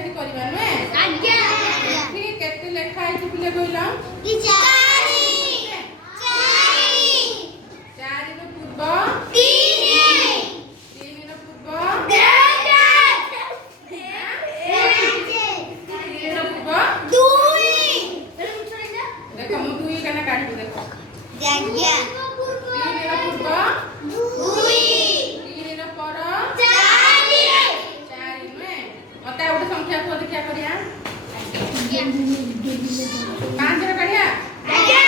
ଲେଖାହେଇଛି କରିବା ନୁହେଁ? ଆଜ୍ଞା। ଏଠି କେତେ ଲେଖାହେଇଛି ପିଲେ କହିଲ? 4 4 ର ପୂର୍ବ 3 3 ର ପୂର୍ବ 3 ର ପୂର୍ବ 2 ଦେଖ ମୁଁ 2 କେନା କାଢିବି ଦେଖ। ଆଜ୍ଞା। 3 ର ପୂର୍ବ 2 3 ର ପର 4 4 ନୁହେଁ? ମତେ ଆଉ ଗୋଟେ ସଂଖ୍ୟା କୁହ ଦେଖିଆ କରିବା। 5 ର କାଢିଆ। ଆଜ୍ଞା।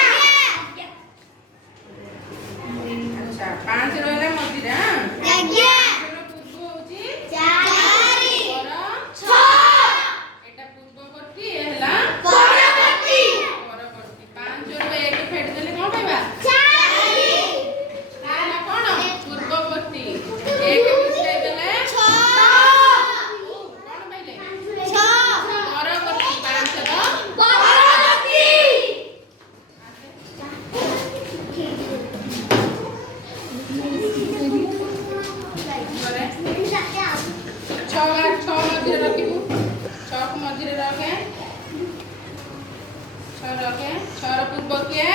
ଆଚ୍ଛା 5 ରହିଲା ମଝିରେ। ଆଜ୍ଞା। 5 ର ପୂର୍ବ ହଉଛି 4 ପର 6 ଏଟା ପୂର୍ବବର୍ତ୍ତୀ ଏ ହେଲା ପରବର୍ତ୍ତୀ 5 ରୁ 1 ଫେଡିଦେଲେ କଣ ପାଇବା? 4 ହେଲା କଣ? ପୂର୍ବବର୍ତ୍ତୀ 1 ମିଶାଇ ଦେଲେ 6 କଣ ପାଇଲେ? 6 ପରବର୍ତ୍ତୀ 5 ର ପରବର୍ତ୍ତୀ 6 ମଝିରେ ରଖିବୁ। 6 କୁ ମଝିରେ ରଖେ। 6 ରଖେ। 6 ର ପୂର୍ବ କିଏ?